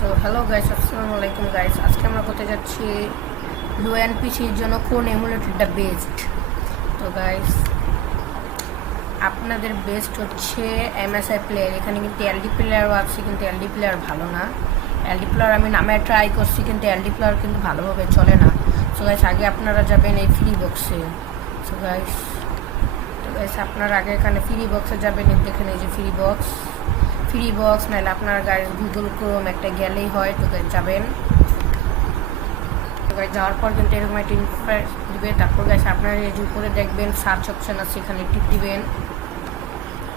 So hello guys, আসসালামু আলাইকুম guys. আজকে আমরা করতে যাচ্ছি লো এন্ড পিসির জন্য কোন এমুলেটরটা বেস্ট। তো গাইস, আপনাদের বেস্ট হচ্ছে এমএসআই প্লেয়ার। এখানে কিন্তু এলডি প্লেয়ারও আছে, কিন্তু এলডি প্লেয়ার ভালো না। এলডি প্লেয়ার আমি নামে ট্রাই করছি, কিন্তু এলডি প্লেয়ার কিন্তু ভালোভাবে চলে না। সো গাইস, আগে আপনারা যাবেন এই ফ্রি বক্সে। সো গাইস, আপনারা আগে এখানে ফ্রি বক্সে যাবেন। দেখেন এই যে ফ্রি বক্স, নাহলে আপনার গাড়ি গুগল ক্রোম একটা গেলেই হয়। তো যাবেন, তো যাওয়ার পর কিন্তু এরকম একটা ইন্টারফেস দিবে। তারপর গাইস আপনার এই যে উপরে দেখবেন সার্চ অপশান আছে, এখানে টিপ দিবেন।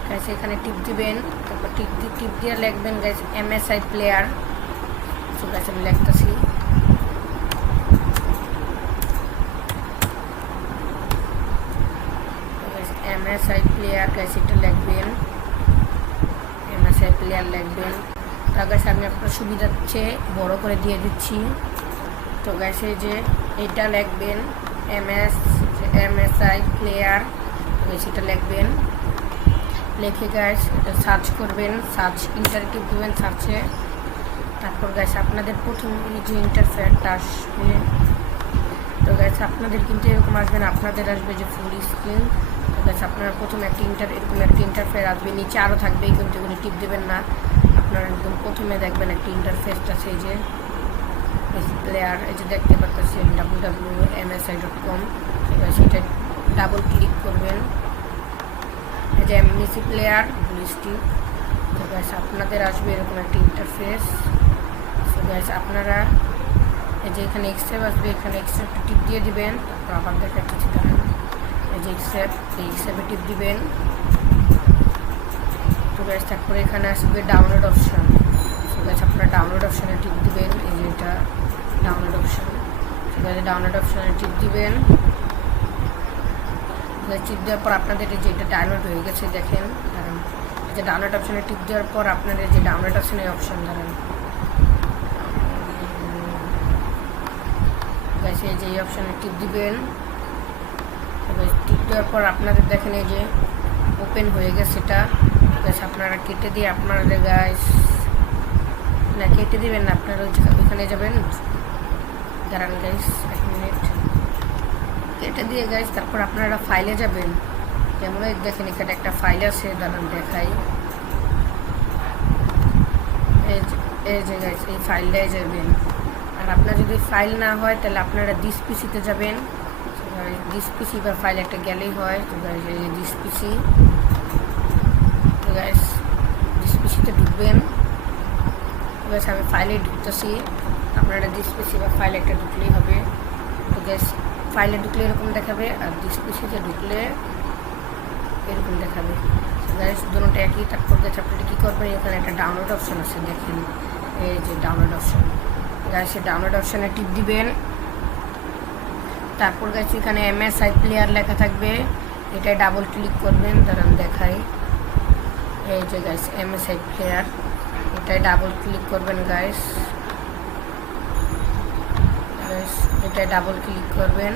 গাইস এখানে টিপ দিবেন, তারপর টিপ দিয়ে লিখবেন গাইস এমএসআই প্লেয়ার। তো গাইস আমি লিখতেছি এমএসআই প্লেয়ার। গাইস এটা লিখবেন, এমএসআই প্লেয়ার লিখবেন। তো গাইস আমি আপনার সুবিধাচ্ছে বড় করে দিয়ে দিচ্ছি। তো গাইস এই যে এটা লিখবেন এমএসআই প্লেয়ার। গাইস এটা লিখবেন, লিখে গাইস এটা সার্চ করবেন, সার্চ ইন্টারেক্টিভ দিবেন সার্চে। তারপর গাইস আপনাদের প্রথম যে ইন্টারফেসটা আসবে, তো গাইস আপনাদের কিন্তু এরকম আসবে না, আপনাদের আসবে যে ফুল স্ক্রিন। তো গাইস আপনারা প্রথম এরকম একটা ইন্টারফেস আসবে, নিচে আরও থাকবে, কিন্তু এগুলো টিপ দেবেন না। আপনারা একদম প্রথমে দেখবেন একটা ইন্টারফেসটা আছে, এই যে প্লেয়ার, এই যে দেখতে পাচ্ছেন www.msi.com। সেটা ডাবল ক্লিক করবেন, এই যে এমএসি প্লেয়ার লিস্টিং। তো গাইস আপনাদের আসবে এরকম একটা ইন্টারফেস। তো গাইস আপনারা এই যে এখানে এক্সেপ্ট আসবে, এখানে এক্সেপ্ট টিপ দিয়ে দিবেন। তারপর আবার দেখাচ্ছি, দাঁড়ান, এই যে এক্সেপ্টে টিপ দিবেন। তো গাইস তারপরে এখানে আসবে ডাউনলোড অপশন। তো গাইস আপনারা ডাউনলোড অপশানে টিপ দিবেন, এই যে এটা ডাউনলোড অপশান। ঠিক আছে, ডাউনলোড অপশানে টিপ দিবেন। টিপ দেওয়ার পর আপনাদের এই যে এটা ডাউনলোড হয়ে গেছে, দেখেন দাঁড়ান, এই যে ডাউনলোড অপশানে টিপ দেওয়ার পর আপনাদের যে ডাউনলোড অপশানের অপশান দাঁড়ান, এই যে এই অপশানে টিপ দিবেন। টিপ দেওয়ার পর আপনাদের দেখেন এই যে ওপেন হয়ে গেছে এটা। গাইস আপনারা কেটে দিয়ে আপনাদের গাইস না কেটে দিবেন না, আপনারা ওইখানে যাবেন, দাঁড়ান গাইস 1 মিনিট, কেটে দিয়ে গাইস তারপর আপনারা ফাইলে যাবেন। যেমন দেখেন এখানে একটা ফাইল আছে, দাঁড়ান দেখাই, এই যে গাইস এই ফাইলটাই যাবেন। আর আপনার যদি ফাইল না হয় তাহলে আপনারা দিস পিসিতে যাবেন, দিস পিসি বা ফাইল একটা গেলেই হয়। তো গাইস এই যে দিস পিসি, তো গাইস দিস পিসিতে ঢুকবেন। তো গাইস আমি ফাইলে ঢুকতেছি, আপনারা দিস পিসি বা ফাইল একটা ঢুকলেই হবে। তো গাইস ফাইলে ঢুকলে এরকম দেখাবে, আর দিস পিসিতে ঢুকলে এরকম দেখাবে। তো গাইস দুটোটা একই। তারপর গাইস আপনারা কী করবেন, এখানে একটা ডাউনলোড অপশান আছে, দেখেন এই যে ডাউনলোড অপশান। গাইস ডাউনলোড অপশানে টিপ দিবেন। তারপর গাইস এখানে এমএসআই প্লেয়ার লেখা থাকবে, এটাই ডাবল ক্লিক করবেন, দাঁড়ান দেখাই, এই যে গাইস এমএসআই প্লেয়ার, এটাই ডাবল ক্লিক করবেন গাইস, এটাই ডাবল ক্লিক করবেন।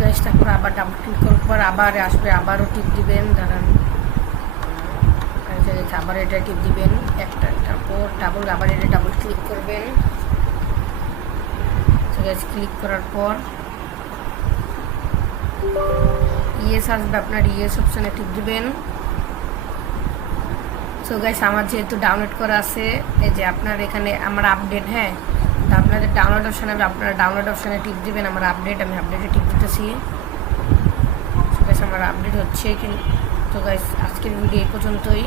গাইস তারপর আবার ডাবল ক্লিক করার পর আবার আসবে, আবারও টিপ দিবেন, দাঁড়ান আবার এটা টিপ দিবেন একটা, তারপর আবার এটা ডাবল ক্লিক করবেন। ক্লিক করার পর ইয়েস আসবে, আপনার ইয়েস অপশানে টিপ দিবেন। সো গাইস আমার যেহেতু ডাউনলোড করা আছে, এই যে আপনার এখানে আমার আপডেট, হ্যাঁ, তো আপনাদের ডাউনলোড অপশান হবে, আপনারা ডাউনলোড অপশানে টিপ দিবেন। আমার আপডেট, আমি আপডেটে টিপ দিতেছি। সো গাইস আমার আপডেট হচ্ছে। তো গাইস আজকের ভিডিও এই পর্যন্তই।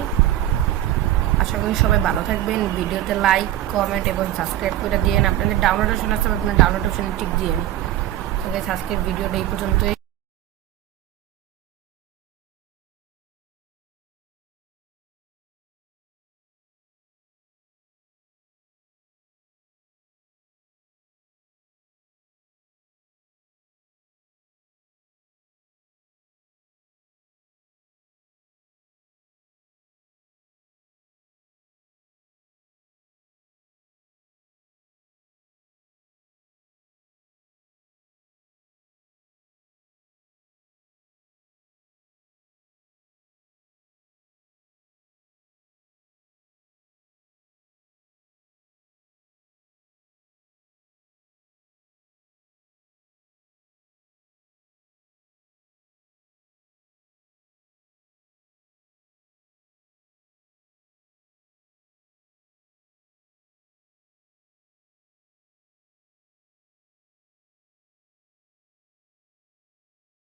আশা করি সবাই ভালো থাকবেন। ভিডিওতে লাইক, কমেন্ট এবং সাবস্ক্রাইব করে দিন। আপনাদের ডাউনলোড অপশন আছে, আপনার ডাউনলোড অপশানে টিপ দিন। তো গাইস আজকের ভিডিওটা এই পর্যন্তই।